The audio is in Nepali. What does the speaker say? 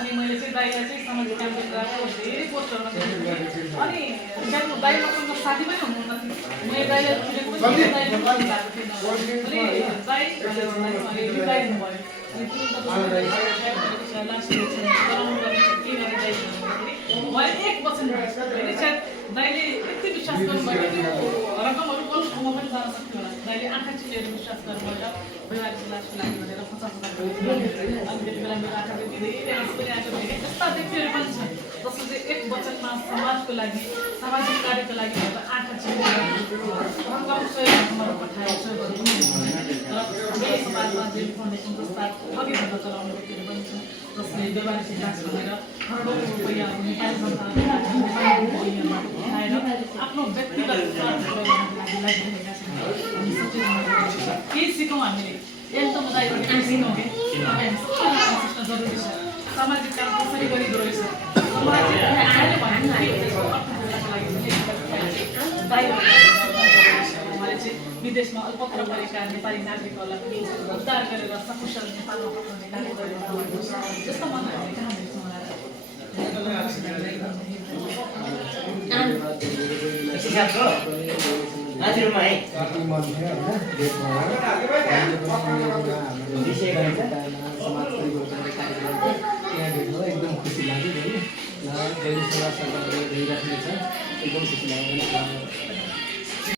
अनि मैले चाहिँ दाइलाई चाहिँ सामाजिक काम गरिरहेको धेरै पोस्टरमा अनि त्यहाँको दाइ मसँग साथी पनि हुनुहुन्न थियो मैले दाइलाई चिनेको पनि दाइले पनि भएको थिएन अनि दाइ दाइ हुनुभयो अनि त्यो लास्ट गराउनु पर्ने के गर्ने दाइ भन्दाखेरि मैले एक वचन भने चाहिँ दाइले यति विश्वास गर्नुभयो त्यो रकमहरू अरू ठाउँमा पनि जान सक्थ्यो होला दाइले आँखा चिलेर विश्वास गर्नुभयो व्यवहारिक लास्ट लाग्यो भनेर 50,000 अनि त्यति बेला मेरो आँखाले धेरै आँसु पनि आएको थियो यस्ता व्यक्तिहरू पनि छन् जसले चाहिँ एक वचनमा समाजको लागि सामाजिक कार्यको लागि भनेर आँखा चिलेर पठाएको छ र समाजमा जे फाउन्डेसन जस्ता अघि भन्दा चलाउने व्यक्तिहरू पनि छन् जसले व्यवहारिक विकास भनेर करोडौँ रुपैयाँ नेपाली जनतालाई उठाएर आफ्नो व्यक्तिगत स्वार्थको लागि लागिरहेका छन् हामी सबैजना केही सिकौँ हामीले एक त मलाई केही सिकौँ कि तपाईँ सबैजना सिक्न जरुरी छ सामाजिक काम कसरी गरिँदो रहेछ समाजले आएर भन्नु उहाँले चाहिँ विदेशमा अल्पत्र परेका नेपाली नागरिकहरूलाई पनि उद्धार गरेर सकुशल नेपालमा पठाउने कार्य गरेको जस्तो मलाई हामीले कहाँ देख्छौँ माथिमा है एकदम खुसी लाग्यो एकदम खुसी लाग्यो